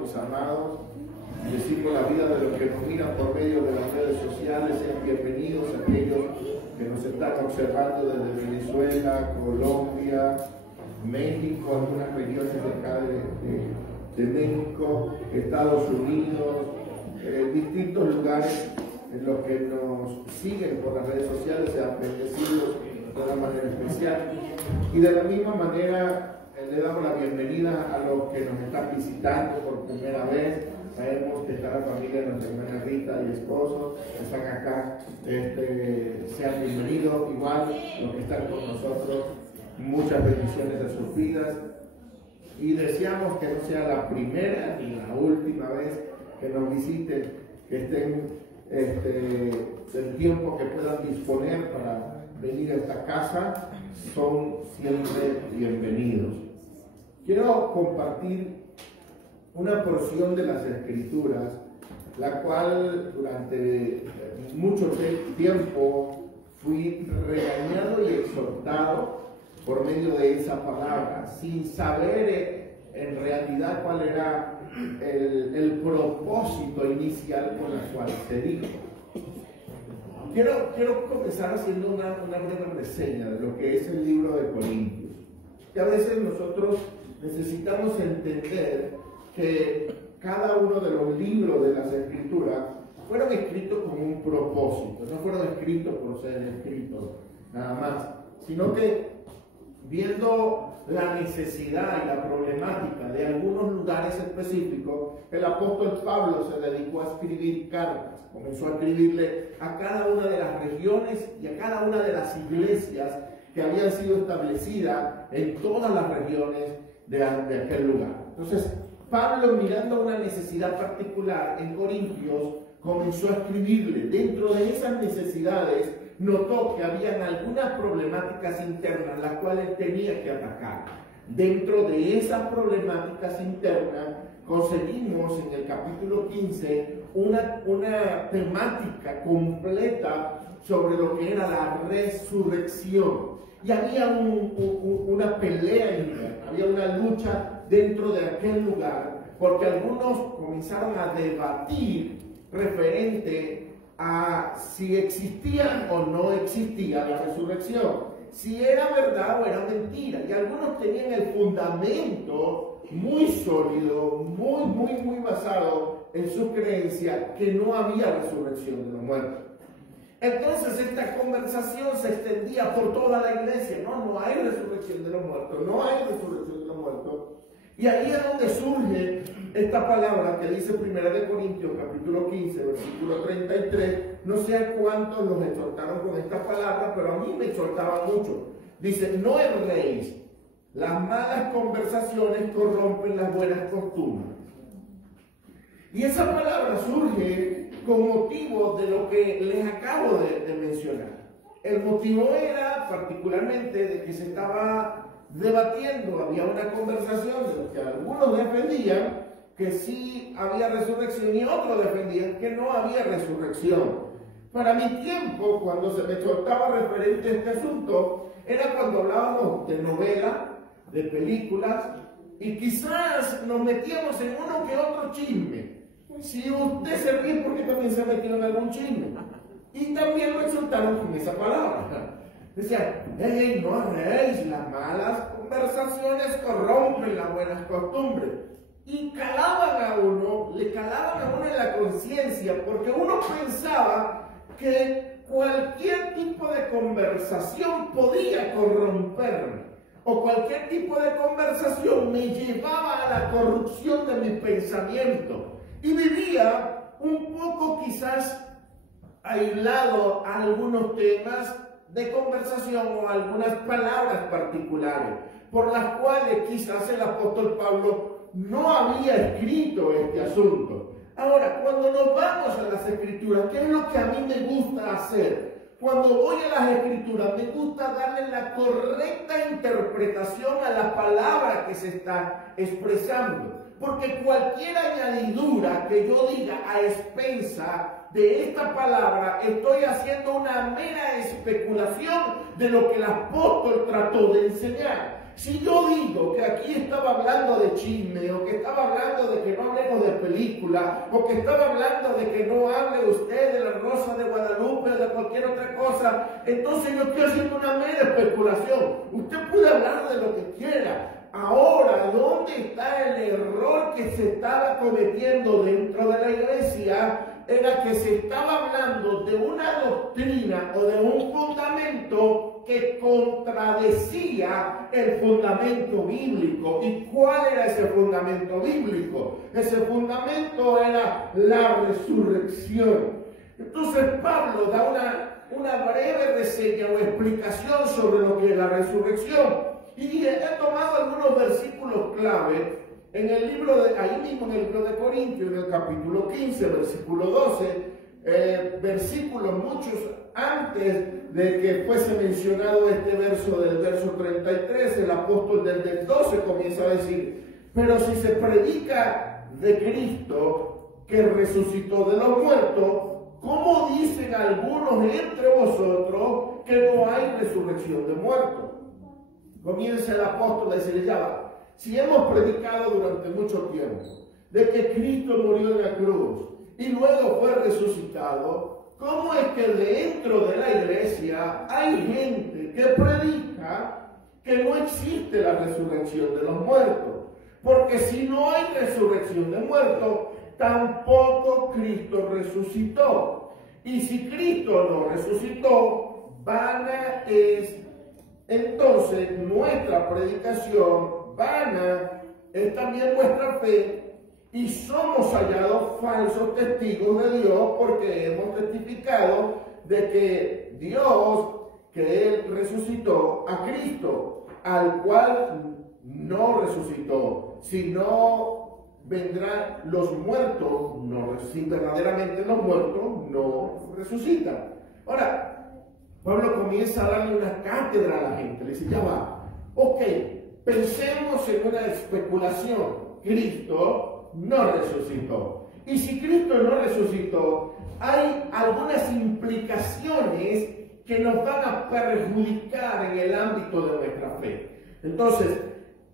Mis amados, decimos la vida de los que nos miran por medio de las redes sociales. Sean bienvenidos a aquellos que nos están observando desde Venezuela, Colombia, México, algunas regiones de acá de México, Estados Unidos, distintos lugares en los que nos siguen por las redes sociales. Sean bendecidos de una manera especial. Y de la misma manera le damos la bienvenida a los que nos están visitando por primera vez. Sabemos que está la familia de nuestra hermana Rita y esposo, están acá. Sean bienvenidos, igual los que están con nosotros. Muchas bendiciones a sus vidas. Y deseamos que no sea la primera ni la última vez que nos visiten, que estén el tiempo que puedan disponer para venir a esta casa. Son siempre bienvenidos. Quiero compartir una porción de las Escrituras, la cual durante mucho tiempo fui regañado y exhortado por medio de esa palabra, sin saber en realidad cuál era el propósito inicial con el cual se dijo. Quiero comenzar haciendo una breve reseña de lo que es el libro de Corintios, que a veces nosotros necesitamos entender que cada uno de los libros de las Escrituras fueron escritos con un propósito, no fueron escritos por ser escritos nada más, sino que viendo la necesidad y la problemática de algunos lugares específicos, el apóstol Pablo se dedicó a escribir cartas, comenzó a escribirle a cada una de las regiones y a cada una de las iglesias que habían sido establecidas en todas las regiones de aquel lugar. Entonces, Pablo, mirando una necesidad particular en Corintios, comenzó a escribirle. Dentro de esas necesidades, notó que habían algunas problemáticas internas las cuales tenía que atacar. Dentro de esas problemáticas internas, conseguimos en el capítulo 15 una temática completa sobre lo que era la resurrección. Y había una pelea interna, había una lucha dentro de aquel lugar, porque algunos comenzaron a debatir referente a si existía o no existía la resurrección, si era verdad o era mentira. Y algunos tenían el fundamento muy sólido, muy basado en su creencia que no había resurrección de los muertos. Entonces esta conversación se extendía por toda la iglesia. No hay resurrección de los muertos, no hay resurrección de los muertos. Y ahí es donde surge esta palabra que dice 1 Corintios capítulo 15, versículo 33. No sé a cuántos los exhortaron con esta palabra, pero a mí me exhortaba mucho. Dice: no erréis, las malas conversaciones corrompen las buenas costumbres. Y esa palabra surge con motivo de lo que les acabo de mencionar. El motivo era particularmente de que se estaba debatiendo, había una conversación de los que algunos defendían que sí había resurrección y otros defendían que no había resurrección. Para mi tiempo, cuando se me exhortaba referente a este asunto, era cuando hablábamos de novelas, de películas, y quizás nos metíamos en uno que otro chisme. Si usted se ríe, porque también se metió en algún chisme. Y también lo exhortaron con esa palabra. Decían: hey, no erréis, las malas conversaciones corrompen las buenas costumbres. Y le calaban a uno en la conciencia, porque uno pensaba que cualquier tipo de conversación podía corromperme, o cualquier tipo de conversación me llevaba a la corrupción de mi pensamiento. Y vivía un poco quizás aislado a algunos temas de conversación o algunas palabras particulares, por las cuales quizás el apóstol Pablo no había escrito este asunto. Ahora, cuando nos vamos a las Escrituras, ¿qué es lo que a mí me gusta hacer? Cuando voy a las Escrituras, me gusta darle la correcta interpretación a la palabra que se está expresando. Porque cualquier añadidura que yo diga a expensa de esta palabra, estoy haciendo una mera especulación de lo que el apóstol trató de enseñar. Si yo digo que aquí estaba hablando de chisme, o que estaba hablando de que no hablemos película, o que estaba hablando de que no hable usted de la Rosa de Guadalupe o de cualquier otra cosa, entonces yo estoy haciendo una mera especulación. Usted puede hablar de lo que quiera. Ahora, ¿dónde está el error que se estaba cometiendo dentro de la iglesia? Era que se estaba hablando de una doctrina o de un fundamento que contradecía el fundamento bíblico. ¿Y cuál era ese fundamento bíblico? Ese fundamento era la resurrección. Entonces Pablo da una breve reseña o explicación sobre lo que es la resurrección. Y he tomado algunos versículos clave en el libro ahí mismo en el libro de Corintios, en el capítulo 15, versículo 12, versículos muchos antes de que fuese mencionado este verso del verso 33, el apóstol desde el 12 comienza a decir: pero si se predica de Cristo que resucitó de los muertos, ¿cómo dicen algunos entre vosotros que no hay resurrección de muertos? Comienza el apóstol a decirle: ya va, si hemos predicado durante mucho tiempo de que Cristo murió en la cruz y luego fue resucitado, ¿cómo es que dentro de la iglesia hay gente que predica que no existe la resurrección de los muertos? Porque si no hay resurrección de muertos, tampoco Cristo resucitó. Y si Cristo no resucitó, vana es entonces nuestra predicación, vana es también vuestra fe, y somos hallados falsos testigos de Dios, porque hemos testificado de que Dios, que Él resucitó a Cristo, al cual no resucitó, sino vendrán los muertos, no, si verdaderamente los muertos no resucitan. Ahora, Pablo comienza a darle una cátedra a la gente, le dice: ya va, ok, pensemos en una especulación. Cristo no resucitó. Y si Cristo no resucitó, hay algunas implicaciones que nos van a perjudicar en el ámbito de nuestra fe. Entonces,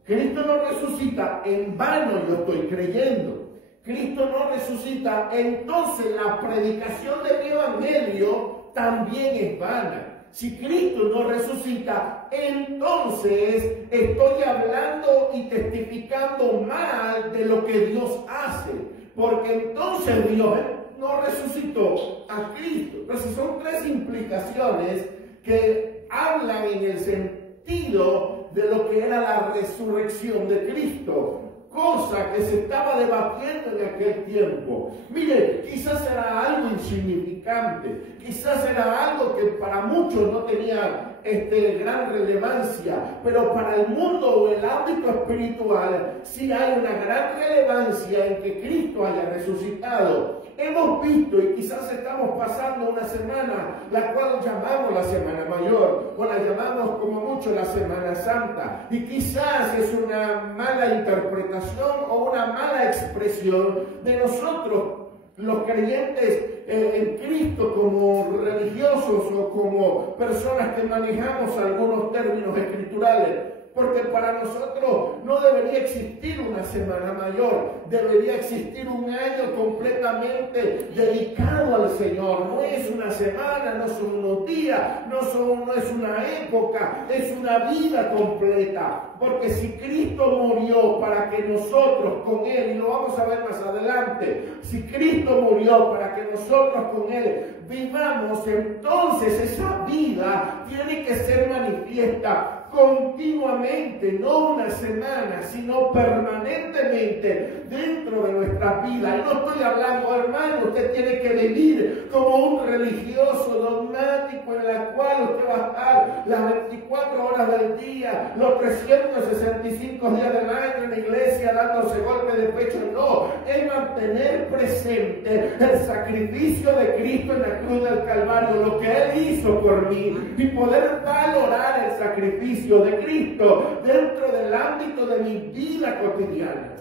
Cristo no resucita, en vano yo estoy creyendo. Cristo no resucita, entonces la predicación de mi evangelio también es vana. Si Cristo no resucita, entonces estoy hablando y testificando mal de lo que Dios hace, porque entonces Dios no resucitó a Cristo. Entonces son tres implicaciones que hablan en el sentido de lo que era la resurrección de Cristo, cosa que se estaba debatiendo en aquel tiempo. Mire, quizás era algo insignificante, quizás era algo que para muchos no tenía gran relevancia, pero para el mundo o el ámbito espiritual sí hay una gran relevancia en que Cristo haya resucitado. Hemos visto, y quizás estamos pasando una semana, la cual llamamos la Semana Mayor, o la llamamos como mucho la Semana Santa, y quizás es una mala interpretación o una mala expresión de nosotros, los creyentes en Cristo, como religiosos o como personas que manejamos algunos términos escriturales. Porque para nosotros no debería existir una Semana Mayor, debería existir un año completamente dedicado al Señor. No es una semana, no son unos días, no es una época, es una vida completa. Porque si Cristo murió para que nosotros con Él, y lo vamos a ver más adelante, si Cristo murió para que nosotros con Él vivamos, entonces esa vida tiene que ser manifiesta continuamente, no una semana, sino permanentemente dentro de nuestra vida. Y no estoy hablando, hermano, usted tiene que vivir como un religioso dogmático en la cual usted va a estar las 24 horas del día, los 365 días del año en la iglesia dándose golpe de pecho. No, es mantener presente el sacrificio de Cristo en la cruz del Calvario, lo que Él hizo por mí, y poder valorar el sacrificio de Cristo dentro del ámbito de mi vida cotidiana.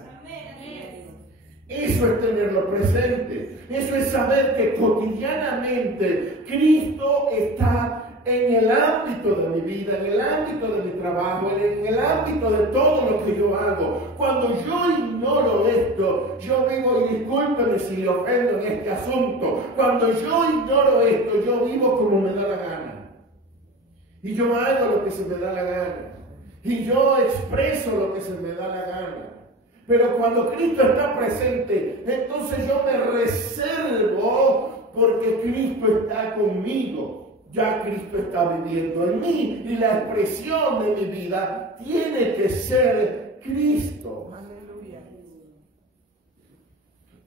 Eso es tenerlo presente. Eso es saber que cotidianamente Cristo está en el ámbito de mi vida, en el ámbito de mi trabajo, en el ámbito de todo lo que yo hago. Cuando yo ignoro esto, yo vivo, y discúlpeme si le ofendo en este asunto, cuando yo ignoro esto, yo vivo como me da la gana. Y yo hago lo que se me da la gana. Y yo expreso lo que se me da la gana. Pero cuando Cristo está presente, entonces yo me reservo porque Cristo está conmigo. Ya Cristo está viviendo en mí y la expresión de mi vida tiene que ser Cristo. Aleluya.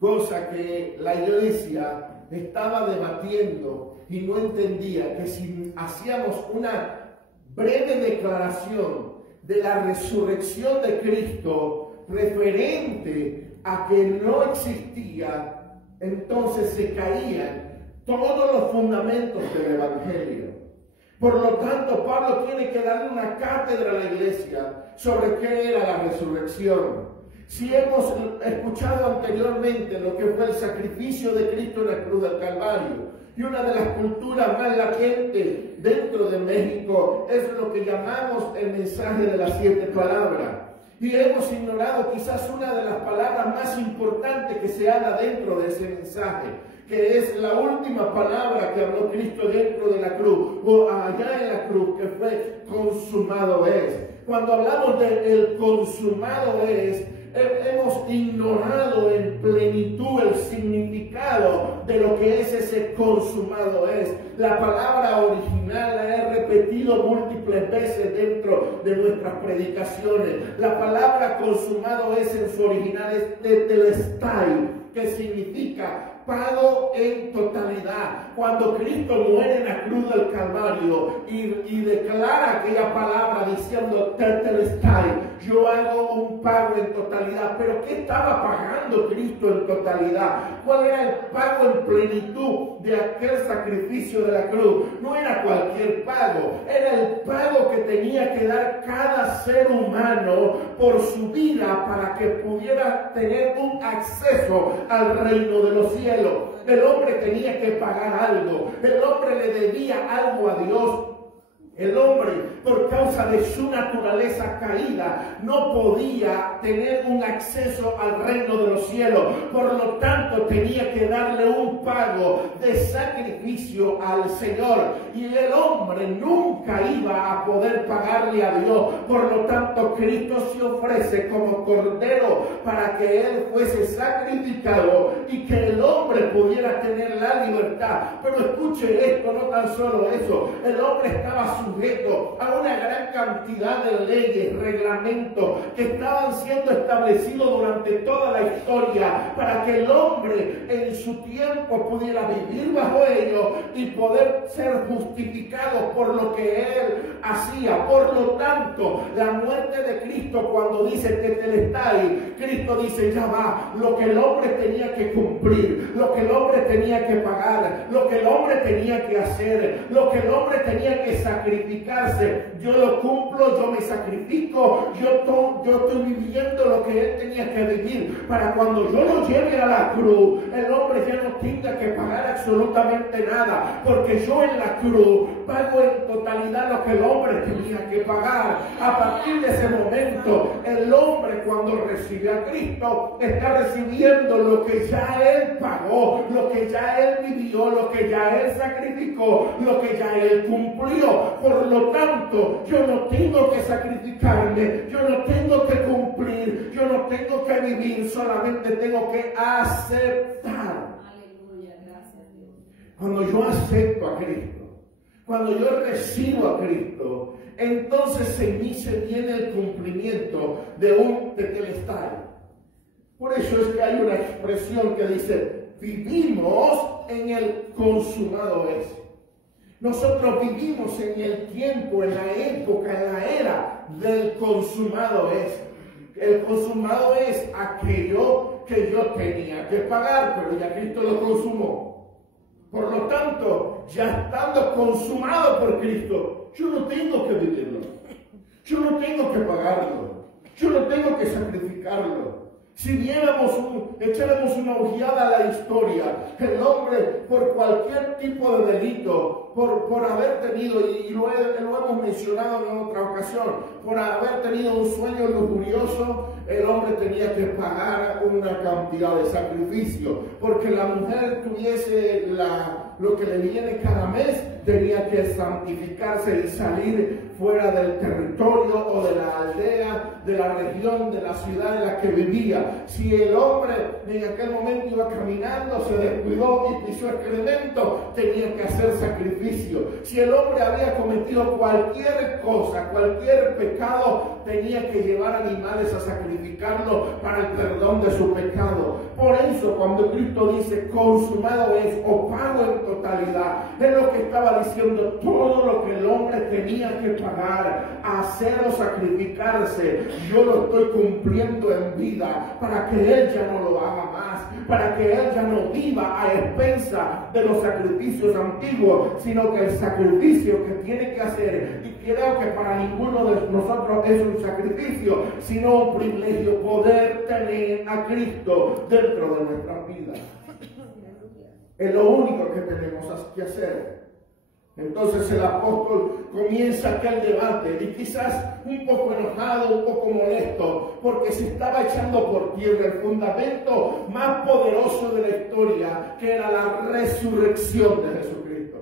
Cosa que la iglesia estaba debatiendo y no entendía, que si hacíamos una breve declaración de la resurrección de Cristo referente a que no existía, entonces se caían todos los fundamentos del Evangelio. Por lo tanto, Pablo tiene que darle una cátedra a la iglesia sobre qué era la resurrección. Si hemos escuchado anteriormente lo que fue el sacrificio de Cristo en la cruz del Calvario, y una de las culturas más latentes dentro de México es lo que llamamos el mensaje de las 7 palabras. Y hemos ignorado quizás una de las palabras más importantes que se habla dentro de ese mensaje, que es la última palabra que habló Cristo dentro de la cruz, o allá en la cruz, que fue consumado es. Cuando hablamos de el consumado es, hemos ignorado en plenitud el significado de lo que es ese consumado es. La palabra original la he repetido múltiples veces dentro de nuestras predicaciones. La palabra consumado es en su original es tetelestai, que significa pago en totalidad. Cuando Cristo muere en la cruz del Calvario y declara aquella palabra diciendo tetelestai, yo hago un pago en totalidad. Pero ¿qué estaba pagando Cristo en totalidad? ¿Cuál era el pago en plenitud de aquel sacrificio de la cruz? No era cualquier pago, era el pago que tenía que dar cada ser humano por su vida para que pudiera tener un acceso al reino de los cielos. El hombre tenía que pagar algo, el hombre le debía algo a Dios. El hombre, por causa de su naturaleza caída, no podía tener un acceso al reino de los cielos. Por lo tanto, tenía que darle un pago de sacrificio al Señor. Y el hombre nunca iba a poder pagarle a Dios. Por lo tanto, Cristo se ofrece como cordero para que Él fuese sacrificado y que el hombre pudiera tener la libertad. Pero escuche esto, no tan solo eso. El hombre estaba sujeto a una gran cantidad de leyes, reglamentos que estaban siendo establecidos durante toda la historia para que el hombre en su tiempo pudiera vivir bajo ellos y poder ser justificado por lo que él hacía. Por lo tanto, la muerte de Cristo, cuando dice tetelestai, Cristo dice ya va, lo que el hombre tenía que cumplir, lo que el hombre tenía que pagar, lo que el hombre tenía que hacer, lo que el hombre tenía que sacrificarse, yo lo cumplo, yo me sacrifico, yo estoy viviendo lo que él tenía que vivir, para cuando yo lo lleve a la cruz, el hombre ya no tenga que pagar absolutamente nada, porque yo en la cruz pago en totalidad lo que el hombre tenía que pagar. A partir de ese momento, el hombre, cuando recibe a Cristo, está recibiendo lo que ya él pagó, lo que ya él vivió, lo que ya él sacrificó, lo que ya él cumplió. Por lo tanto, yo no tengo que sacrificarme, yo no tengo que cumplir, yo no tengo que vivir, solamente tengo que aceptar. Aleluya, gracias Dios. Cuando yo acepto a Cristo, cuando yo recibo a Cristo, entonces en mí se viene el cumplimiento de un tetelestai. Por eso es que hay una expresión que dice, vivimos en el consumado es. Nosotros vivimos en el tiempo, en la época, en la era del consumado es. El consumado es aquello que yo tenía que pagar, pero ya Cristo lo consumó. Por lo tanto, ya estando consumado por Cristo, yo no tengo que vivirlo. Yo no tengo que pagarlo. Yo no tengo que sacrificarlo. Si echáramos una ojeada a la historia, el hombre por cualquier tipo de delito, por haber tenido, y lo hemos mencionado en otra ocasión, por haber tenido un sueño lujurioso, el hombre tenía que pagar una cantidad de sacrificio, porque la mujer tuviese lo que le viene cada mes, tenía que santificarse y salir fuera del territorio o de la aldea, de la región, de la ciudad en la que vivía. Si el hombre en aquel momento iba caminando, se descuidó y pisó excremento, tenía que hacer sacrificio. Si el hombre había cometido cualquier cosa, cualquier pecado, tenía que llevar animales a sacrificarlo para el perdón de su pecado. Por eso cuando Cristo dice consumado es o pago en totalidad, es lo que estaba diciendo, todo lo que el hombre tenía que pagar, hacer o sacrificarse, yo lo estoy cumpliendo en vida para que él ya no lo haga más, para que él ya no viva a expensa de los sacrificios antiguos, sino que el sacrificio que tiene que hacer, y creo que para ninguno de nosotros es un sacrificio, sino un privilegio poder tener a Cristo dentro de nuestras vidas. Es lo único que tenemos que hacer. Entonces el apóstol comienza aquel debate y quizás un poco enojado, un poco molesto, porque se estaba echando por tierra el fundamento más poderoso de la historia, que era la resurrección de Jesucristo.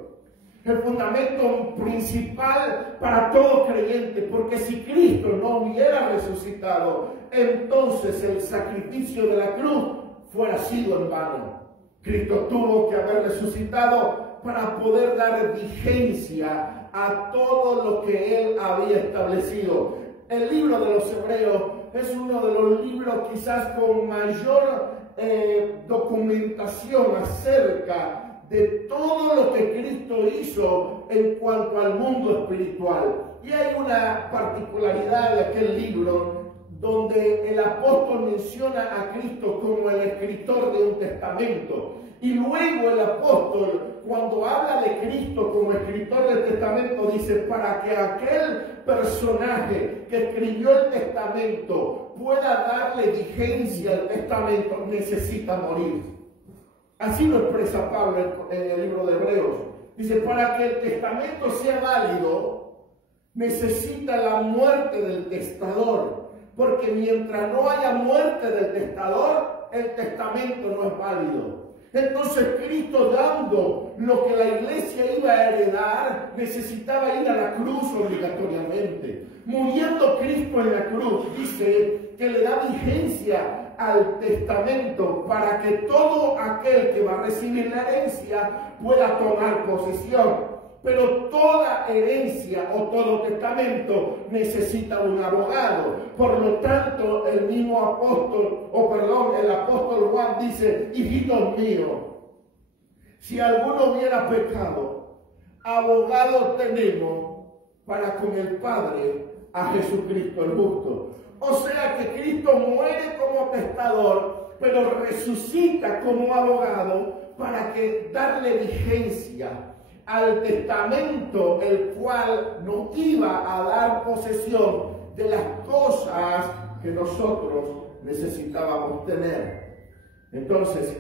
El fundamento principal para todo creyente, porque si Cristo no hubiera resucitado, entonces el sacrificio de la cruz fuera sido en vano. Cristo tuvo que haber resucitado para poder dar vigencia a todo lo que Él había establecido. El libro de los Hebreos es uno de los libros quizás con mayor documentación acerca de todo lo que Cristo hizo en cuanto al mundo espiritual. Y hay una particularidad de aquel libro donde el apóstol menciona a Cristo como el escritor de un testamento. Y luego el apóstol, cuando habla de Cristo como escritor del testamento, dice, para que aquel personaje que escribió el testamento pueda darle vigencia al testamento, necesita morir. Así lo expresa Pablo en el libro de Hebreos. Dice, para que el testamento sea válido, necesita la muerte del testador. Porque mientras no haya muerte del testador, el testamento no es válido. Entonces Cristo, dando lo que la iglesia iba a heredar, necesitaba ir a la cruz obligatoriamente. Muriendo Cristo en la cruz, dice que le da vigencia al testamento para que todo aquel que va a recibir la herencia pueda tomar posesión. Pero toda herencia o todo testamento necesita un abogado. Por lo tanto, el mismo apóstol, el apóstol Juan dice, hijitos míos, si alguno hubiera pecado, abogado tenemos para con el Padre a Jesucristo el justo. O sea que Cristo muere como testador, pero resucita como abogado para que darle vigencia al testamento, el cual nos iba a dar posesión de las cosas que nosotros necesitábamos tener. Entonces,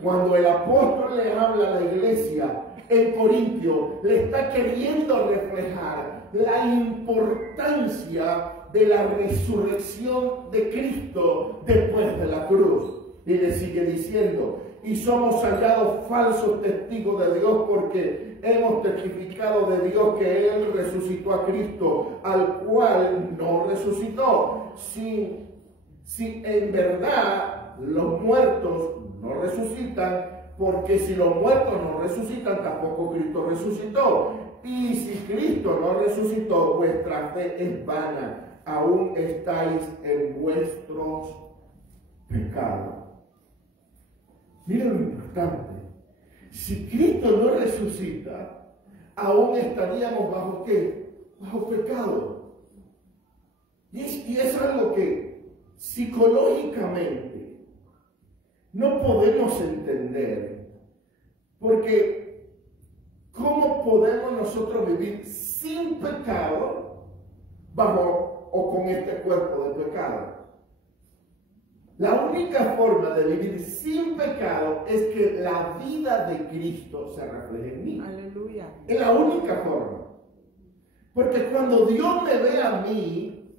cuando el apóstol le habla a la iglesia en Corintio, le está queriendo reflejar la importancia de la resurrección de Cristo después de la cruz. Y le sigue diciendo, y somos hallados falsos testigos de Dios porque hemos testificado de Dios que Él resucitó a Cristo, al cual no resucitó. Si en verdad los muertos no resucitan, porque si los muertos no resucitan, tampoco Cristo resucitó. Y si Cristo no resucitó, vuestra fe es vana, aún estáis en vuestros pecados. Mira lo importante. Si Cristo no resucita, aún estaríamos bajo ¿qué? Bajo pecado. Y es algo que psicológicamente no podemos entender. Porque ¿cómo podemos nosotros vivir sin pecado bajo o con este cuerpo de pecado? La única forma de vivir sin pecado es que la vida de Cristo se refleje en mí. Aleluya. Es la única forma. Porque cuando Dios me ve a mí,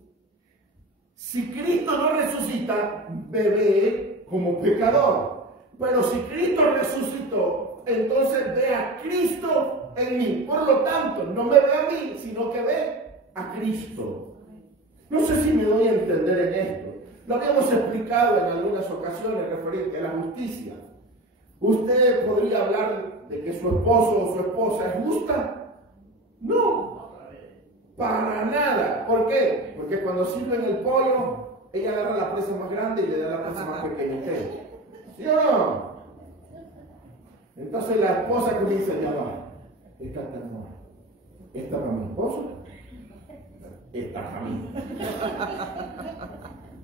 Si Cristo no resucita, me ve como pecador. Pero si Cristo resucitó, entonces ve a Cristo en mí. Por lo tanto, no me ve a mí, sino que ve a Cristo. No sé si me doy a entender en esto. Lo habíamos explicado en algunas ocasiones referente a la justicia. ¿Usted podría hablar de que su esposo o su esposa es justa? No, para nada. ¿Por qué? Porque cuando sirven el pollo, ella agarra la presa más grande y le da la presa más pequeña a usted. ¿Sí o no? Entonces la esposa que dice, ya va, esta está mal. Esta para mi esposo, esta para mí.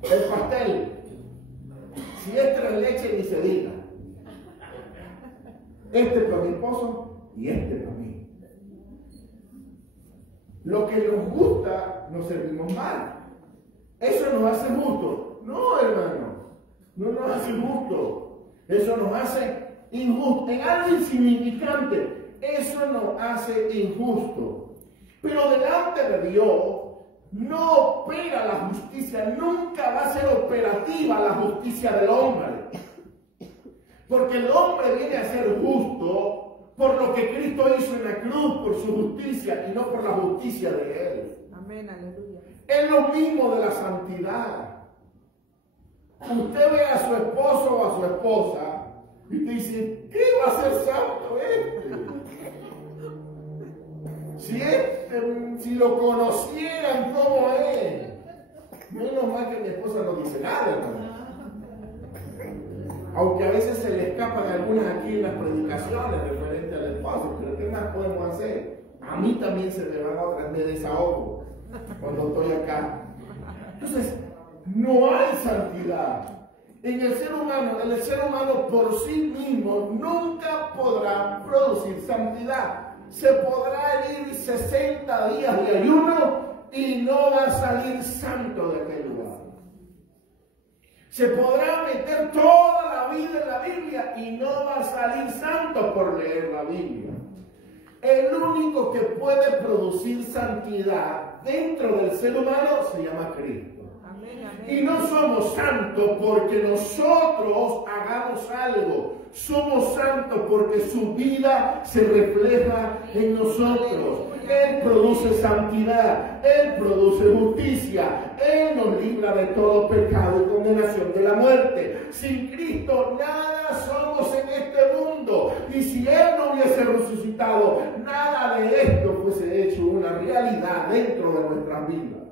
El pastel, si es tres leches ni se diga. Este para mi esposo y este para mí. Lo que nos gusta, nos servimos mal. Eso nos hace justo. No, hermano, no nos hace justo. Eso nos hace injusto. En algo insignificante, eso nos hace injusto. Pero delante de Dios, no opera la justicia, nunca va a ser operativa la justicia del hombre. Porque el hombre viene a ser justo por lo que Cristo hizo en la cruz, por su justicia y no por la justicia de Él. Amén, aleluya. Es lo mismo de la santidad. Usted ve a su esposo o a su esposa y dice, ¿qué va a ser santo Si lo conocieran como es. Menos mal que mi esposa no dice nada, hermano. Aunque a veces se le escapan algunas aquí en las predicaciones referente al esposo, pero ¿qué más podemos hacer? A mí también se me van otras, me desahogo cuando estoy acá. Entonces, no hay santidad. En el ser humano por sí mismo nunca podrá producir santidad. Se podrá ir 60 días de ayuno y no va a salir santo de aquel lugar. Se podrá meter toda la vida en la Biblia y no va a salir santo por leer la Biblia. El único que puede producir santidad dentro del ser humano se llama Cristo. Amén, amén. Y no somos santos porque nosotros hagamos algo. Somos santos porque su vida se refleja en nosotros. Él produce santidad, Él produce justicia, Él nos libra de todo pecado y condenación de la muerte. Sin Cristo nada somos en este mundo. Y si Él no hubiese resucitado, nada de esto fuese hecho una realidad dentro de nuestras vidas.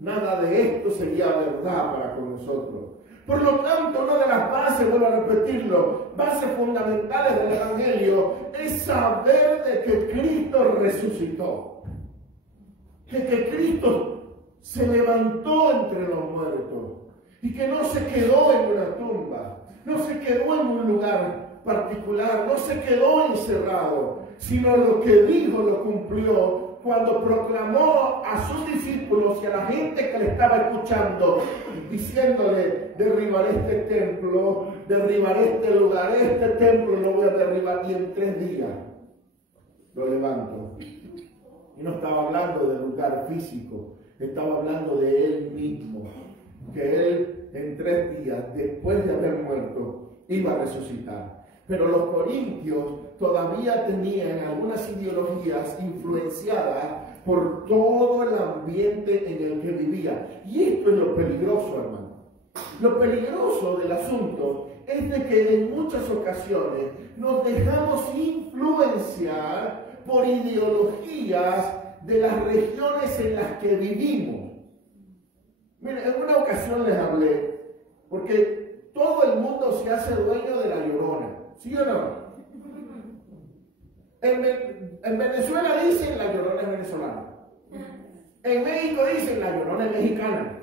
Nada de esto sería verdad para con nosotros. Por lo tanto, una de las bases, vuelvo a repetirlo, bases fundamentales del Evangelio es saber de que Cristo resucitó. De que Cristo se levantó entre los muertos y que no se quedó en una tumba, no se quedó en un lugar particular, no se quedó encerrado, sino lo que dijo lo cumplió cuando proclamó a sus discípulos y a la gente que le estaba escuchando, diciéndole, derribaré este templo, derribaré este lugar, este templo lo voy a derribar y en 3 días lo levanto. Y no estaba hablando del lugar físico, estaba hablando de Él mismo, que Él en 3 días, después de haber muerto, iba a resucitar. Pero los corintios todavía tenían algunas ideologías influenciadas por todo el ambiente en el que vivían. Y esto es lo peligroso, hermano. Lo peligroso del asunto es de que en muchas ocasiones nos dejamos influenciar por ideologías de las regiones en las que vivimos. Miren, en una ocasión les hablé, porque todo el mundo se hace dueño de la Llorona. ¿Sí o no? En Venezuela dicen la Llorona es venezolana. En México dicen la Llorona es mexicana.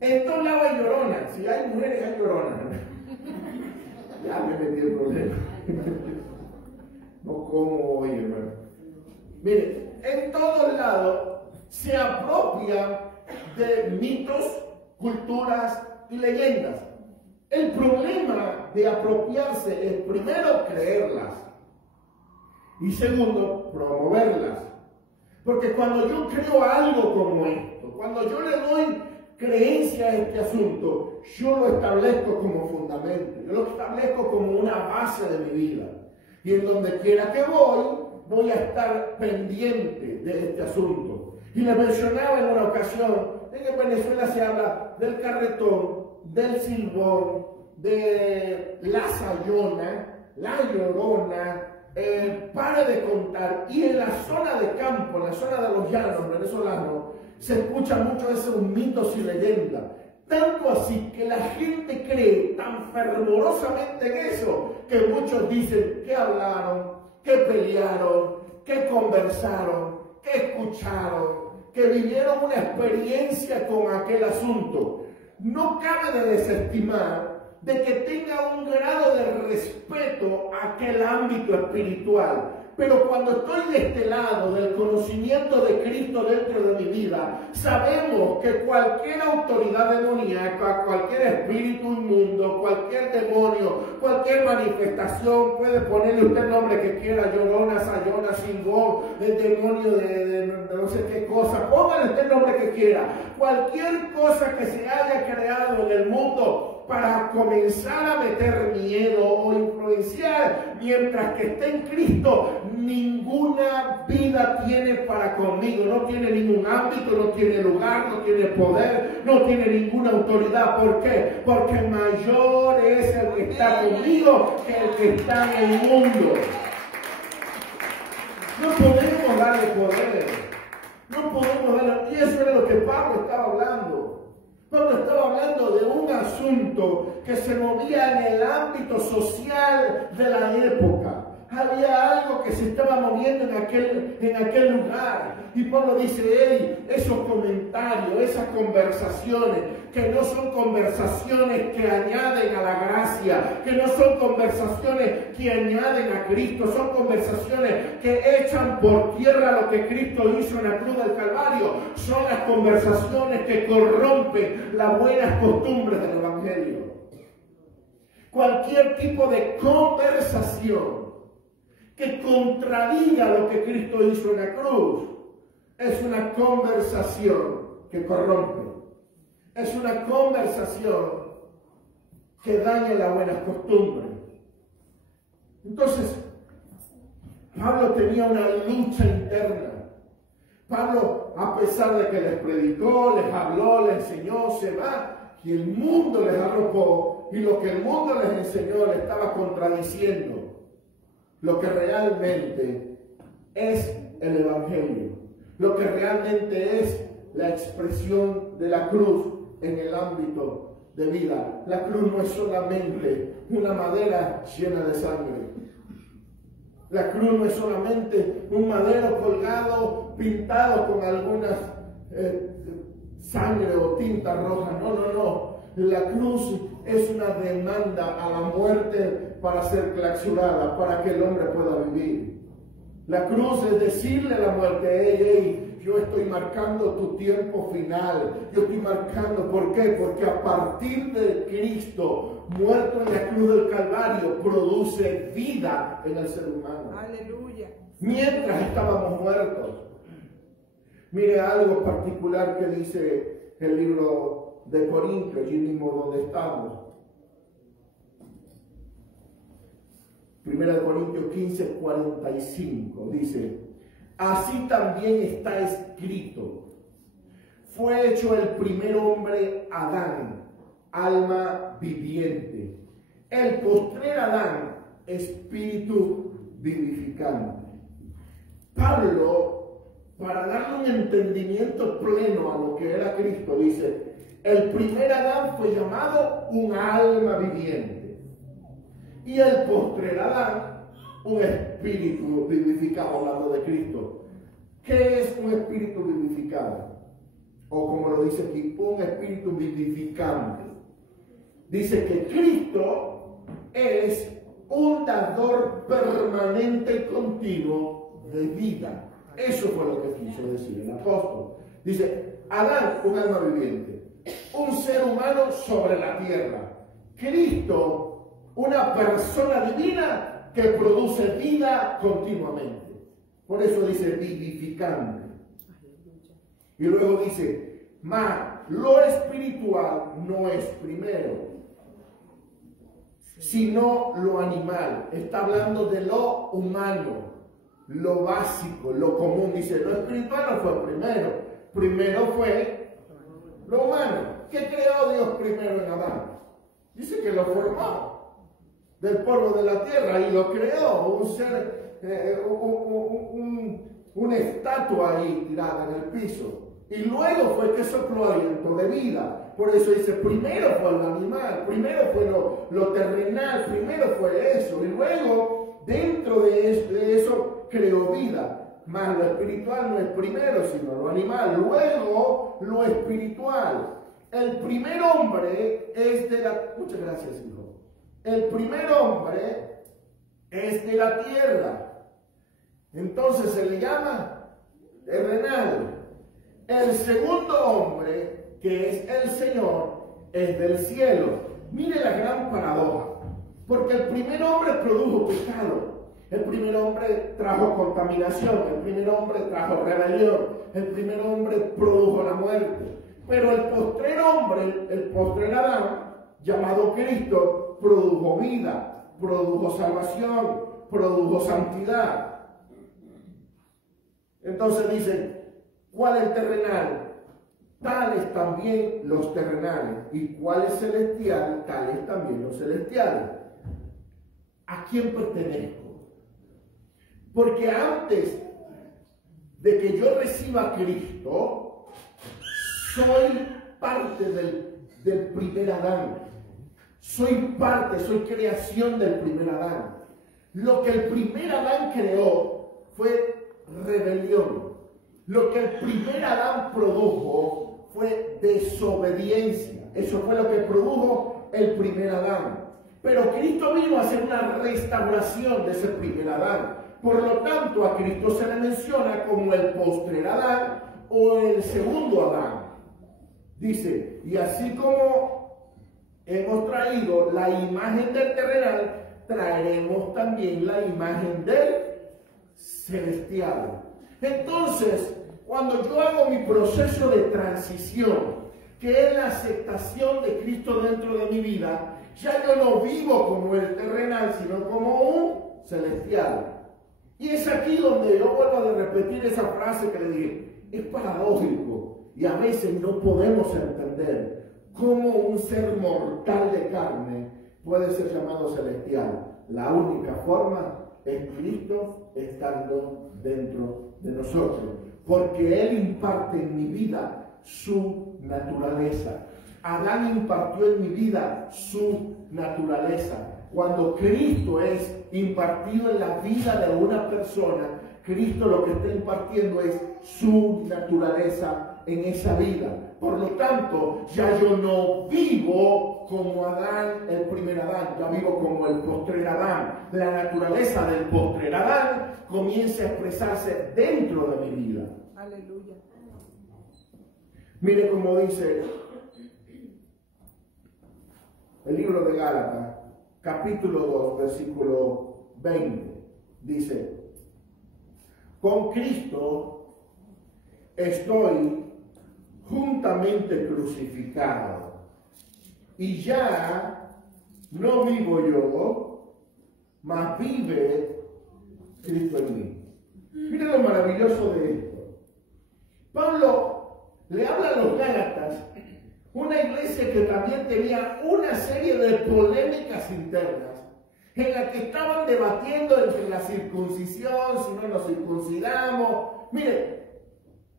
En todos lados hay Llorona. Si hay mujeres hay Llorona. Ya me metí el problema. No como hoy, hermano. Mire, en todos lados se apropia de mitos, culturas y leyendas. El problema de apropiarse es primero creerlas y segundo promoverlas. Porque cuando yo creo algo como esto, cuando yo le doy creencia a este asunto, yo lo establezco como fundamento, yo lo establezco como una base de mi vida. Y en donde quiera que voy a estar pendiente de este asunto. Y les mencionaba en una ocasión, en Venezuela se habla del carretón, del silbón, de la sayona, la llorona, para de contar. Y en la zona de campo, en la zona de los llanos venezolanos, se escucha mucho de esos mitos y leyendas. Tanto así que la gente cree tan fervorosamente en eso, que muchos dicen que hablaron, que pelearon, que conversaron, que escucharon, que vivieron una experiencia con aquel asunto. No cabe de desestimar de que tenga un grado de respeto a aquel ámbito espiritual. Pero cuando estoy de este lado del conocimiento de Cristo dentro de mi vida, sabemos que cualquier autoridad demoníaca, cualquier espíritu inmundo, cualquier demonio, cualquier manifestación, puede ponerle usted el nombre que quiera, llorona, sayona, silbón, el demonio de no sé qué cosa, póngale usted el nombre que quiera. Cualquier cosa que se haya creado en el mundo para comenzar a meter miedo o influenciar, mientras que esté en Cristo, ninguna vida tiene para conmigo, no tiene ningún ámbito, no tiene lugar, no tiene poder, no tiene ninguna autoridad. ¿Por qué? Porque mayor es el que está conmigo que el que está en el mundo. No podemos darle poder, no podemos darle, y eso era lo que Pablo estaba hablando. Pablo estaba hablando de un asunto que se movía en el ámbito social de la época. Había algo que se estaba moviendo en aquel lugar. Y Pablo dice, hey, esos comentarios, esas conversaciones, que no son conversaciones que añaden a la gracia, que no son conversaciones que añaden a Cristo, son conversaciones que echan por tierra lo que Cristo hizo en la cruz del Calvario. Son las conversaciones que corrompen las buenas costumbres del Evangelio. Cualquier tipo de conversación que contradiga lo que Cristo hizo en la cruz es una conversación que corrompe. Es una conversación que daña las buenas costumbres. Entonces, Pablo tenía una lucha interna. Pablo, a pesar de que les predicó, les habló, les enseñó, se va, y el mundo les arropó, y lo que el mundo les enseñó le estaba contradiciendo lo que realmente es el Evangelio, lo que realmente es la expresión de la cruz en el ámbito de vida. La cruz no es solamente una madera llena de sangre. La cruz no es solamente un madero colgado, pintado con algunas sangre o tinta roja. No, no, no. La cruz es una demanda a la muerte para ser clausurada, para que el hombre pueda vivir. La cruz es decirle a la muerte, hey, hey, yo estoy marcando tu tiempo final. Yo estoy marcando, ¿por qué? Porque a partir de Cristo, muerto en la cruz del Calvario, produce vida en el ser humano. Aleluya. Mientras estábamos muertos. Mire algo particular que dice el libro de Corintios, allí mismo donde estamos. 1 Corintios 15, 45 dice, así también está escrito, fue hecho el primer hombre Adán, alma viviente, el postrer Adán, espíritu vivificante. Pablo, para darle un entendimiento pleno a lo que era Cristo, dice, el primer Adán fue llamado un alma viviente. Y el postrer Adán, un espíritu vivificado, hablando de Cristo. ¿Qué es un espíritu vivificado? O como lo dice aquí, un espíritu vivificante. Dice que Cristo es un dador permanente y continuo de vida. Eso fue lo que quiso decir el apóstol. Dice, Adán, un alma viviente. Un ser humano sobre la tierra. Cristo, una persona divina que produce vida continuamente. Por eso dice vivificante. Y luego dice, más lo espiritual no es primero, sino lo animal. Está hablando de lo humano, lo básico, lo común. Dice, lo espiritual no fue primero. Primero fue lo humano. ¿Qué creó Dios primero en Adán? Dice que lo formó del polvo de la tierra y lo creó, un ser, una estatua ahí tirada en el piso. Y luego fue que sopló aliento de vida. Por eso dice, primero fue el animal, primero fue lo terrenal, primero fue eso. Y luego, dentro de eso, creó vida. Más lo espiritual no es primero, sino lo animal. Luego, lo espiritual. El primer hombre es de la... Muchas gracias, hijo. El primer hombre es de la tierra. Entonces se le llama terrenal. El segundo hombre, que es el Señor, es del cielo. Mire la gran paradoja. Porque el primer hombre produjo pecado. El primer hombre trajo contaminación. El primer hombre trajo rebelión. El primer hombre produjo la muerte. Pero el postrer hombre, el postrer Adán, llamado Cristo, produjo vida, produjo salvación, produjo santidad. Entonces dicen, ¿cuál es el terrenal? Tales también los terrenales. ¿Y cuál es celestial? Tales también los celestiales. ¿A quién pertenezco? Porque antes de que yo reciba a Cristo, soy parte del primer Adán. Soy parte, soy creación del primer Adán. Lo que el primer Adán creó fue rebelión. Lo que el primer Adán produjo fue desobediencia. Eso fue lo que produjo el primer Adán. Pero Cristo vino a hacer una restauración de ese primer Adán. Por lo tanto, a Cristo se le menciona como el postrer Adán o el segundo Adán. Dice, y así como hemos traído la imagen del terrenal, traeremos también la imagen del celestial. Entonces, cuando yo hago mi proceso de transición, que es la aceptación de Cristo dentro de mi vida, ya yo no vivo como el terrenal, sino como un celestial. Y es aquí donde yo vuelvo a repetir esa frase que le dije. Es paradójico y a veces no podemos entender cómo un ser mortal de carne puede ser llamado celestial. La única forma es Cristo estando dentro de nosotros, porque Él imparte en mi vida su naturaleza. Adán impartió en mi vida su naturaleza. Cuando Cristo es impartido en la vida de una persona, Cristo lo que está impartiendo es su naturaleza en esa vida. Por lo tanto, ya yo no vivo como Adán, el primer Adán, ya vivo como el postrer Adán. La naturaleza del postrer Adán comienza a expresarse dentro de mi vida. Aleluya. Mire cómo dice el libro de Gálatas, capítulo 2, versículo 20. Dice, con Cristo estoy juntamente crucificado, y ya no vivo yo, mas vive Cristo en mí. Mira lo maravilloso de esto. Pablo le habla a los Gálatas, una iglesia que también tenía una serie de polémicas internas, en la que estaban debatiendo entre la circuncisión, si no nos circuncidamos. Miren,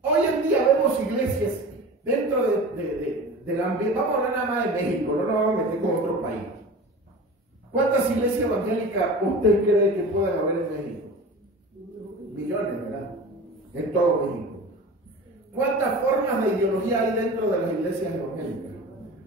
hoy en día vemos iglesias dentro del ambiente. Vamos a hablar nada más de México, no nos vamos a meter con otro país. ¿Cuántas iglesias evangélicas usted cree que pueden haber en México? Millones, ¿verdad? En todo México. ¿Cuántas formas de ideología hay dentro de las iglesias evangélicas?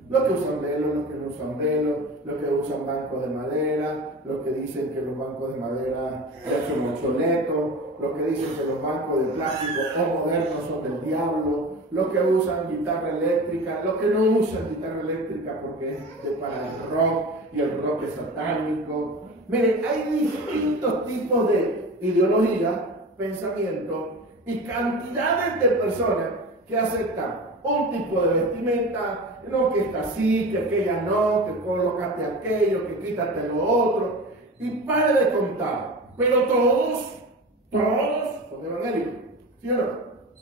Los que usan velos, los que no usan velos, los que usan bancos de madera, los que dicen que los bancos de madera son obsoletos, los que dicen que los bancos de plástico o modernos son del diablo, los que usan guitarra eléctrica, los que no usan guitarra eléctrica porque es para el rock y el rock es satánico. Miren, hay distintos tipos de ideología, pensamiento y cantidades de personas que aceptan un tipo de vestimenta, no que esta sí, que aquella no, que colócate aquello, que quítate lo otro, y pare de contar. Pero todos son evangélicos, ¿sí o no?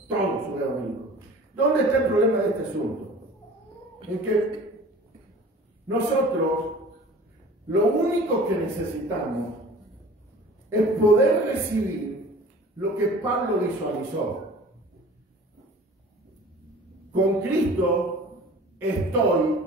Todos son evangélicos. ¿Dónde está el problema de este asunto? En que nosotros lo único que necesitamos es poder recibir lo que Pablo visualizó. Con Cristo estoy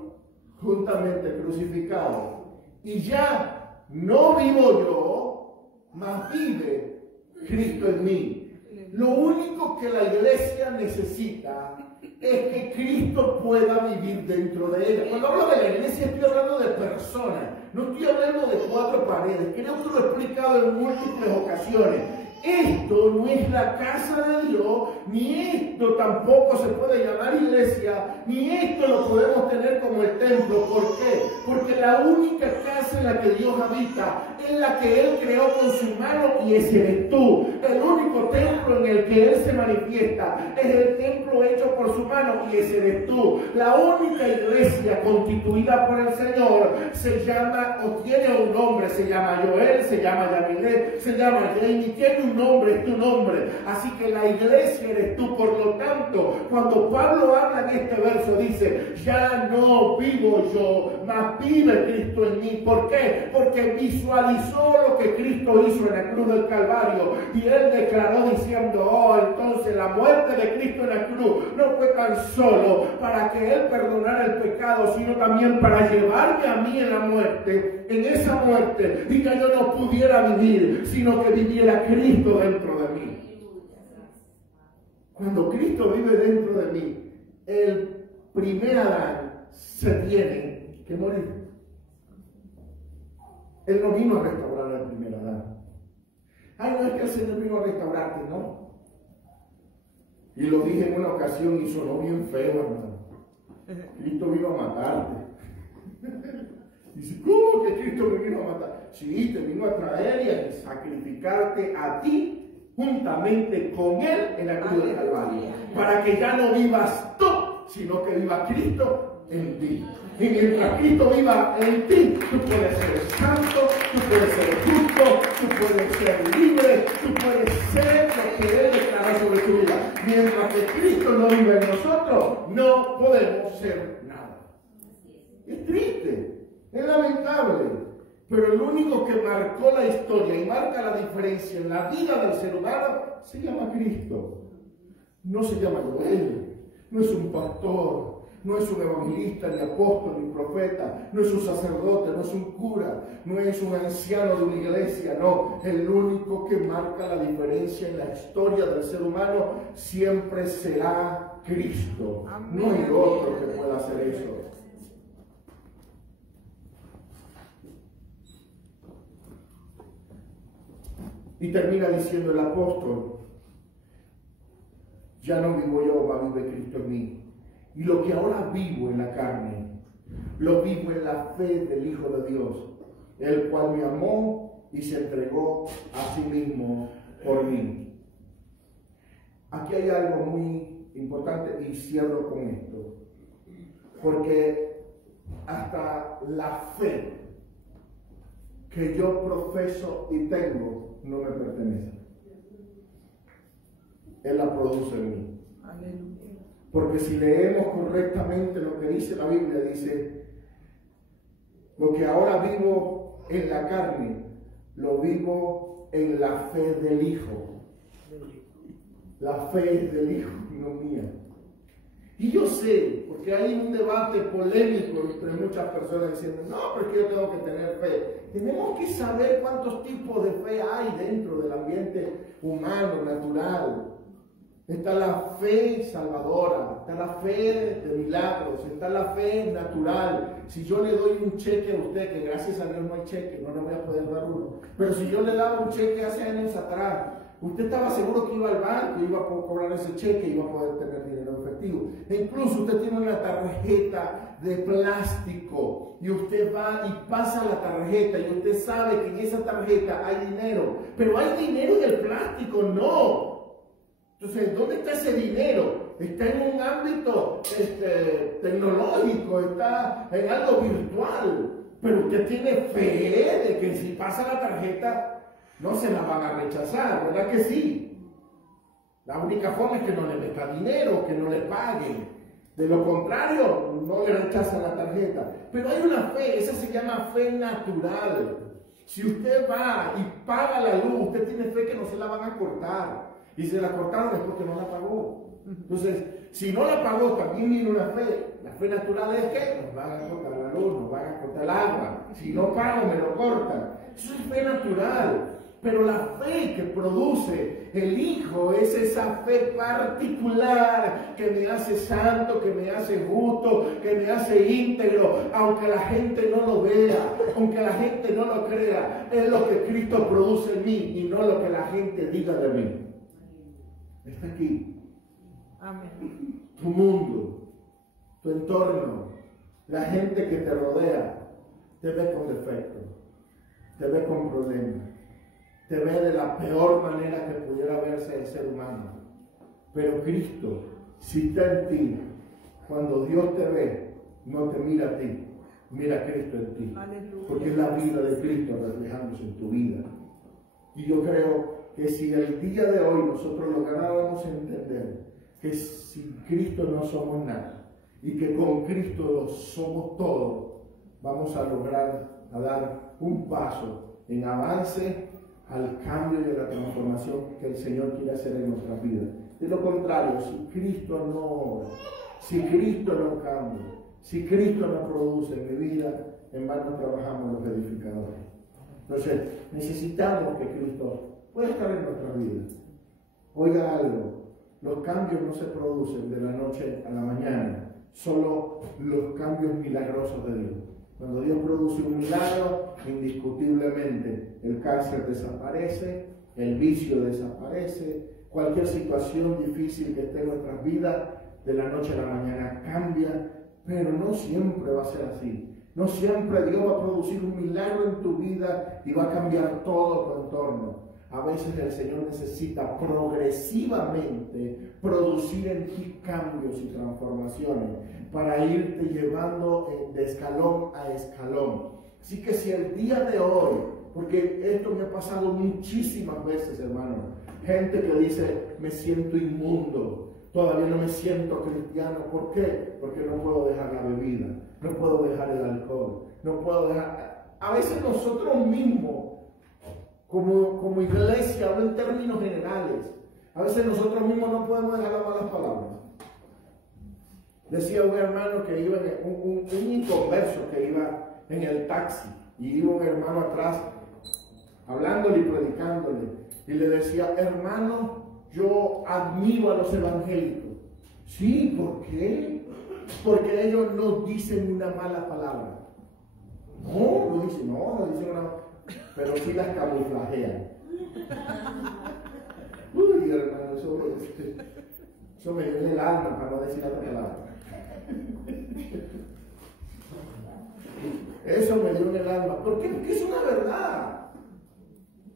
juntamente crucificado y ya no vivo yo, mas vive Cristo en mí. Lo único que la iglesia necesita es que Cristo pueda vivir dentro de ella. Cuando hablo de la iglesia estoy hablando de personas, no estoy hablando de cuatro paredes. Creo que lo he explicado en múltiples ocasiones. Esto no es la casa de Dios, ni esto tampoco se puede llamar iglesia, ni esto lo podemos tener como el templo. ¿Por qué? Porque la única casa en la que Dios habita es la que Él creó con su mano y ese eres tú. El único templo en el que Él se manifiesta es el templo hecho por su mano y ese eres tú. La única iglesia constituida por el Señor se llama, o tiene un nombre, se llama Joel, se llama Yamilé, se llama Jamie, tiene un nombre, es tu nombre. Así que la iglesia eres tú. Por lo tanto, cuando Pablo habla en este verso, dice, ya no vivo yo, mas vive Cristo en mí. ¿Por qué? Porque visualizó lo que Cristo hizo en la cruz del Calvario y él declaró diciendo, oh, entonces la muerte de Cristo en la cruz no fue tan solo para que él perdonara el pecado, sino también para llevarme a mí en la muerte, en esa muerte, y que yo no pudiera vivir, sino que viviera Cristo dentro de mí. Cuando Cristo vive dentro de mí, el primer Adán se tiene que morir. Él no vino a restaurar al primer Adán. Ay, no es que el Señor vino a restaurarte, ¿no? Y lo dije en una ocasión y sonó bien feo, hermano. Cristo vino a matarte. Dice, ¿cómo que Cristo me vino a matar? Sí, te vino a traer y a sacrificarte a ti juntamente con Él en la cruz del Calvario. Para que ya no vivas tú, sino que viva Cristo en ti. Y mientras Cristo viva en ti, tú puedes ser santo, tú puedes ser justo, tú puedes ser libre, tú puedes ser lo que Él declara sobre tu vida. Mientras que Cristo no vive en nosotros, no podemos ser nada. Es triste, es lamentable. Pero el único que marcó la historia y marca la diferencia en la vida del ser humano se llama Cristo. No se llama Joel, no es un pastor, no es un evangelista, ni apóstol, ni profeta, no es un sacerdote, no es un cura, no es un anciano de una iglesia, no. El único que marca la diferencia en la historia del ser humano siempre será Cristo. No hay otro que pueda hacer eso. Y termina diciendo el apóstol, ya no vivo yo, mas vive Cristo en mí. Y lo que ahora vivo en la carne, lo vivo en la fe del Hijo de Dios, el cual me amó y se entregó a sí mismo por mí. Aquí hay algo muy importante y cierro con esto, porque hasta la fe que yo profeso y tengo no me pertenece. Él la produce en mí. Aleluya. Porque si leemos correctamente lo que dice la Biblia, dice, lo que ahora vivo en la carne, lo vivo en la fe del Hijo. La fe es del Hijo, no mía. Y yo sé, porque hay un debate polémico entre muchas personas diciendo, no, pero es que yo tengo que tener fe. Tenemos que saber cuántos tipos de fe hay dentro del ambiente humano, natural. Está la fe salvadora, está la fe de milagros, está la fe natural. Si yo le doy un cheque a usted, que gracias a Dios no hay cheque, no le voy a poder dar uno, pero si yo le daba un cheque hace años atrás, usted estaba seguro que iba al banco, iba a cobrar ese cheque y iba a poder tener dinero en efectivo. E incluso usted tiene una tarjeta de plástico y usted va y pasa la tarjeta y usted sabe que en esa tarjeta hay dinero, pero hay dinero en el plástico, no. Entonces, ¿dónde está ese dinero? está en un ámbito tecnológico, está en algo virtual, pero usted tiene fe de que si pasa la tarjeta no se la van a rechazar, ¿verdad que sí? La única forma es que no le meta dinero, que no le paguen. De lo contrario, no le rechazan la tarjeta. Pero hay una fe, esa se llama fe natural. Si usted va y paga la luz, usted tiene fe que no se la van a cortar. Y se la cortaron es porque no la pagó. Entonces, si no la pagó, también viene una fe. La fe natural es que nos van a cortar la luz, nos van a cortar el agua. Si no pago, me lo cortan. Eso es fe natural. Pero la fe que produce el Hijo es esa fe particular que me hace santo, que me hace justo, que me hace íntegro, aunque la gente no lo vea, aunque la gente no lo crea. Es lo que Cristo produce en mí y no lo que la gente diga de mí. Está aquí. Amén. Tu mundo, tu entorno, la gente que te rodea, te ve con defectos, te ve con problemas. Te ve de la peor manera que pudiera verse el ser humano. Pero Cristo, si está en ti, cuando Dios te ve, no te mira a ti, mira a Cristo en ti. Aleluya. Porque es la vida de Cristo reflejándose en tu vida. Y yo creo que si el día de hoy nosotros lográramos entender que sin Cristo no somos nada y que con Cristo lo somos todo, vamos a lograr dar un paso en avance al cambio y a la transformación que el Señor quiere hacer en nuestras vidas. De lo contrario, si Cristo no obra, si Cristo no cambia, si Cristo no produce en mi vida, en vano trabajamos los edificadores. Entonces, necesitamos que Cristo pueda estar en nuestras vidas. Oiga algo, los cambios no se producen de la noche a la mañana, solo los cambios milagrosos de Dios. Cuando Dios produce un milagro, indiscutiblemente el cáncer desaparece, el vicio desaparece, cualquier situación difícil que esté en nuestras vidas, de la noche a la mañana cambia, pero no siempre va a ser así. No siempre Dios va a producir un milagro en tu vida y va a cambiar todo tu entorno. A veces el Señor necesita progresivamente producir en ti cambios y transformaciones para irte llevando de escalón a escalón. Así que si el día de hoy, porque esto me ha pasado muchísimas veces, hermano, gente que dice, me siento inmundo, todavía no me siento cristiano. ¿Por qué? Porque no puedo dejar la bebida, no puedo dejar el alcohol, no puedo dejar... A veces nosotros mismos, como iglesia, hablo en términos generales, a veces nosotros mismos no podemos dejar las malas palabras. Decía un hermano que iba, un inconverso que iba en el taxi, y iba un hermano atrás, hablándole y predicándole, y le decía, hermano, yo admiro a los evangélicos. Sí, ¿por qué? Porque ellos no dicen una mala palabra. No dicen una, pero sí las camuflajean. Uy, hermano, eso me dio en el alma para no decir otra palabra. Eso me dio en el alma. ¿Por qué? Porque es una verdad.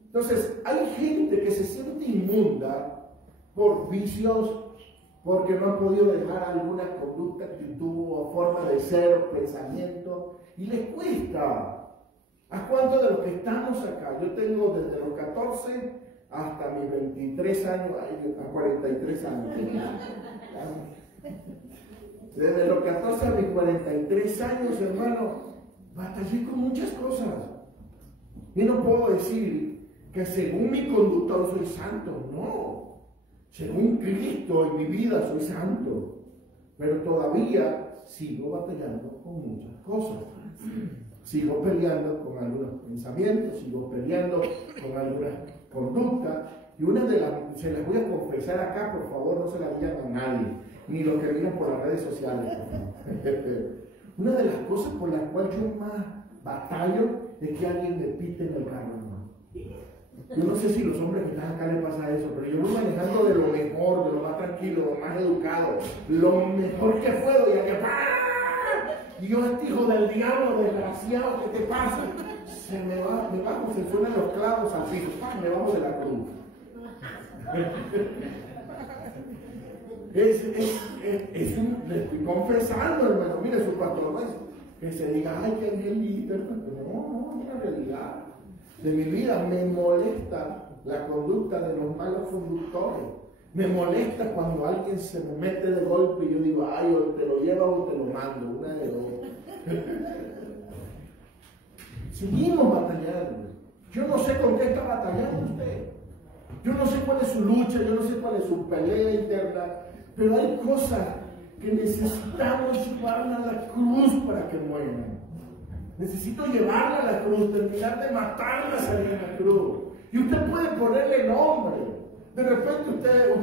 Entonces, hay gente que se siente inmunda por vicios, porque no han podido dejar alguna conducta, actitud o forma de ser o pensamiento, y les cuesta. ¿A cuántos de los que estamos acá? Yo tengo desde los 14 hasta mis 23 años, a 43 años. Desde los 14 a mis 43 años, hermano, batallé con muchas cosas. Y no puedo decir que según mi conducta yo soy santo, no. Según Cristo en mi vida soy santo. Pero todavía sigo batallando con muchas cosas. Sigo peleando con algunos pensamientos, sigo peleando con algunas conductas. Y una de las, se las voy a confesar acá, por favor, no se la digan a nadie, ni los que miran por las redes sociales. Una de las cosas por las cuales yo más batallo es que alguien me pite en el carro, hermano. Yo no sé si los hombres que están acá les pasa eso, pero yo voy manejando de lo mejor, de lo más tranquilo, lo más educado, lo mejor que puedo, y que Dios, este hijo del diablo, desgraciado, ¿qué te pasa? Me bajo, se suenan los clavos al piso, me bajo de la cruz. le estoy confesando, hermano. Mire, su pastor no es que se diga, ay, qué angelito. No, es una realidad de mi vida. Me molesta la conducta de los malos conductores. Me molesta cuando alguien se me mete de golpe y yo digo, ay, o te lo lleva o te lo mando, una de dos. Seguimos batallando. Yo no sé con qué está batallando usted. Yo no sé cuál es su lucha, yo no sé cuál es su pelea interna, pero hay cosas que necesitamos llevarla a la cruz para que mueran. Necesito llevarla a la cruz, terminar de matarlas ahí en la cruz. Y usted puede ponerle nombre. De repente usted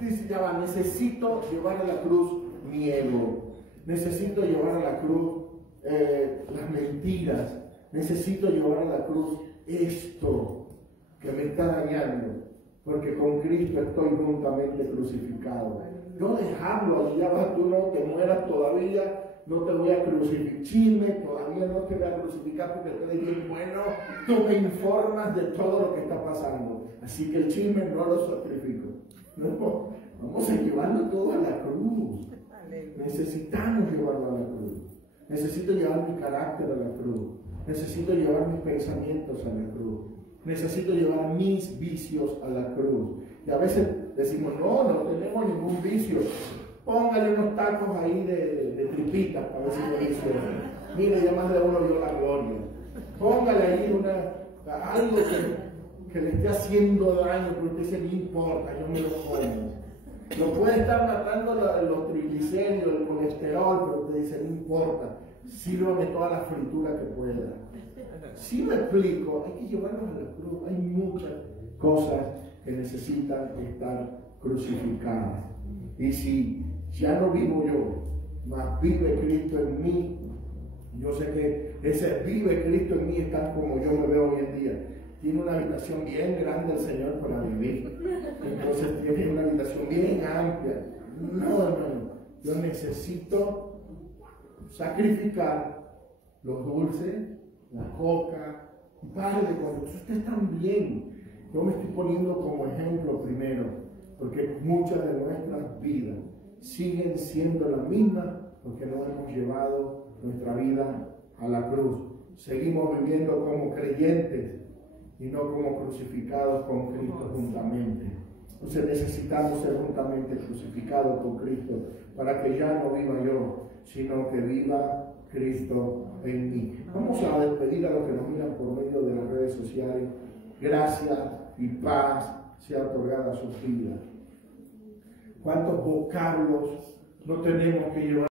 dice, ya va, necesito llevar a la cruz mi ego. Necesito llevar a la cruz las mentiras. Necesito llevar a la cruz esto que me está dañando. Porque con Cristo estoy juntamente crucificado. Yo dejarlo allí, ya va, tú no te mueras todavía, no te voy a crucificar. Chisme, todavía no te voy a crucificar porque tú eres bien bueno, tú me informas de todo lo que está pasando. Así que el chisme no lo sacrifico. No, vamos a llevarlo todo a la cruz. Necesitamos llevarlo a la cruz. Necesito llevar mi carácter a la cruz. Necesito llevar mis pensamientos a la cruz. Necesito llevar mis vicios a la cruz. Y a veces decimos, no tenemos ningún vicio. Póngale unos tacos ahí de tripitas para ver si lo dice. Mire, ya más de uno dio la gloria. Póngale ahí algo que le esté haciendo daño, pero usted dice, no importa, yo me lo como. Lo puede estar matando los triglicéridos, el colesterol, pero usted dice, no importa, sírvame toda la fritura que pueda. Si me explico, hay que llevarlos a la cruz. Hay muchas cosas que necesitan estar crucificadas. Y si ya no vivo yo, mas vive Cristo en mí, yo sé que ese vive Cristo en mí está como yo me veo hoy en día. Tiene una habitación bien grande el Señor para vivir. Entonces tiene una habitación bien amplia. No, hermano, yo necesito sacrificar los dulces, la coca, un par de cosas. Ustedes también. Yo me estoy poniendo como ejemplo primero, porque muchas de nuestras vidas siguen siendo las mismas porque no hemos llevado nuestra vida a la cruz. Seguimos viviendo como creyentes y no como crucificados con Cristo juntamente. Entonces necesitamos ser juntamente crucificados con Cristo para que ya no viva yo, sino que viva Cristo en mí. Vamos a despedir a los que nos miran por medio de las redes sociales. Gracia y paz sea otorgada a sus vidas. ¿Cuántos vocablos no tenemos que llevar?